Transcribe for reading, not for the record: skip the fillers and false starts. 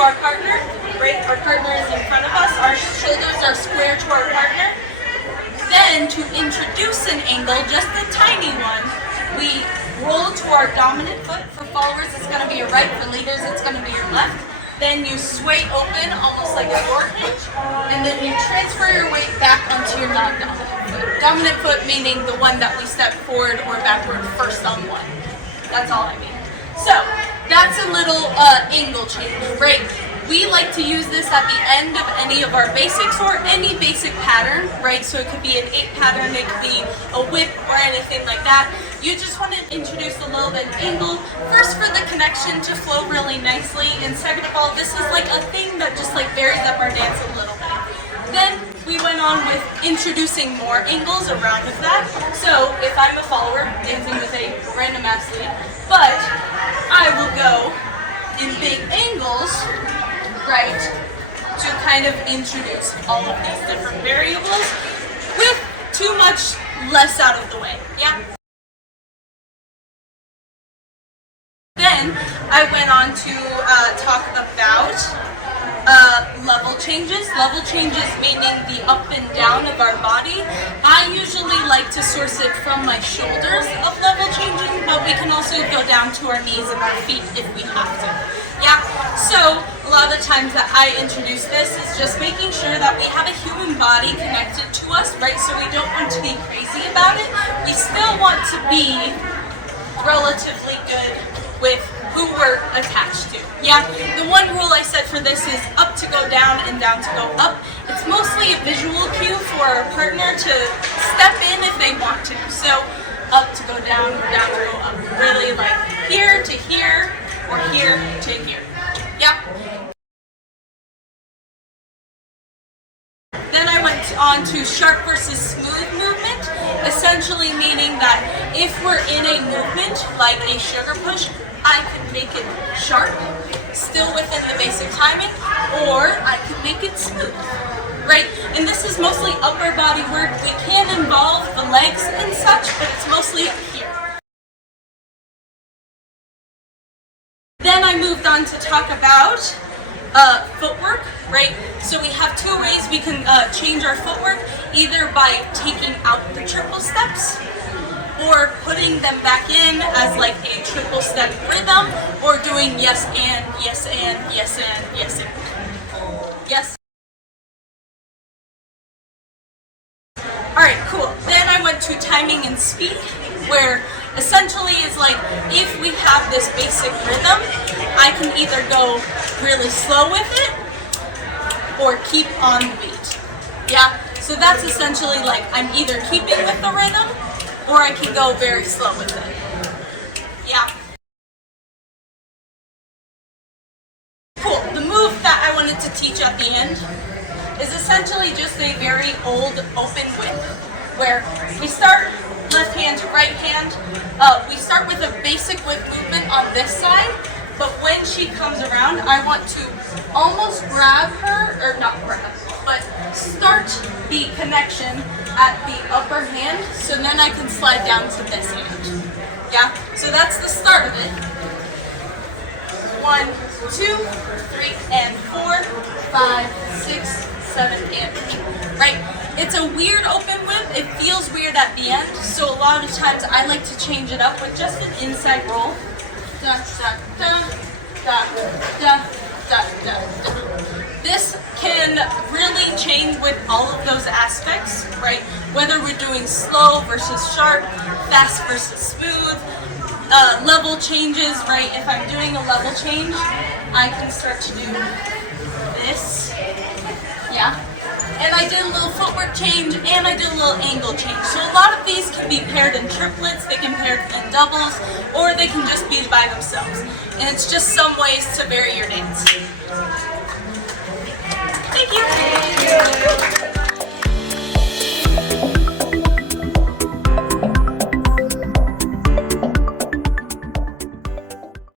our partner, right? Our partner is in front of us. Our shoulders are square to our partner. Then to introduce an angle, just a tiny one, we roll to our dominant foot. For followers, it's going to be your right. For leaders, it's going to be your left. Then you sway open, almost like a door hinge, and then you transfer your weight back onto your non-dominant foot. Dominant foot meaning the one that we step forward or backward first on one. That's all I mean. So that's a little angle change, right? We like to use this at the end of any of our basics or any basic pattern, right? So it could be an 8 pattern, it could be a whip or anything like that. You just want to introduce a little bit of angle, first for the connection to flow really nicely, and second of all, this is like a thing that just like varies up our dance a little bit. Then we went on with introducing more angles around of that. So if I'm a follower dancing with a random athlete, but I will go in big angles, right, to kind of introduce all of these different variables with too much less out of the way, yeah? Then I went on to talk about level changes. Level changes meaning the up and down of our body. I usually like to source it from my shoulders of level changing, but we can also go down to our knees and our feet if we have to. Yeah, so a lot of the times that I introduce this is just making sure that we have a human body connected to us, right? So we don't want to be crazy about it. We still want to be relatively good with who we're attached to. Yeah, the one rule I said for this is up to go down and down to go up. It's mostly a visual cue for our partner to step in if they want to. So up to go down or down to go up. Really like here to here or here to here. Yeah. Then I went on to sharp versus smooth movement, essentially meaning that if we're in a movement like a sugar push, I can make it sharp, still within the basic timing, or I can make it smooth, right? And this is mostly upper body work. We can involve the legs and such, but it's mostly up here. Then I moved on to talk about footwork, right? So we have 2 ways we can change our footwork, either by taking out the triple steps, or putting them back in as like a triple step rhythm, or doing yes and, yes and, yes and, yes and. Yes. Alright, cool. Then I went to timing and speed, where essentially it's like if we have this basic rhythm, I can either go really slow with it or keep on the beat. Yeah? So that's essentially like I'm either keeping with the rhythm or I can go very slow with it. Yeah. Cool. The move that I wanted to teach at the end is essentially just a very old open whip, where we start left hand to right hand. We start with a basic whip movement on this side, but when she comes around, I want to almost grab her, or not grab, but start the connection at the upper hand, so then I can slide down to this hand. Yeah, so that's the start of it. 1, 2, 3, and 4, 5, 6, 7, and 8. Right? It's a weird open whip. It feels weird at the end, so a lot of times I like to change it up with just an inside roll. Da, da, da, da, da, da, da, da. This can really change with all of those aspects, right? Whether we're doing slow versus sharp, fast versus smooth, level changes, right? If I'm doing a level change, I can start to do this, yeah? And I did a little footwork change, and I did a little angle change. So a lot of these can be paired in triplets, they can pair in doubles, or they can just be by themselves. And it's just some ways to vary your dance. Thank you.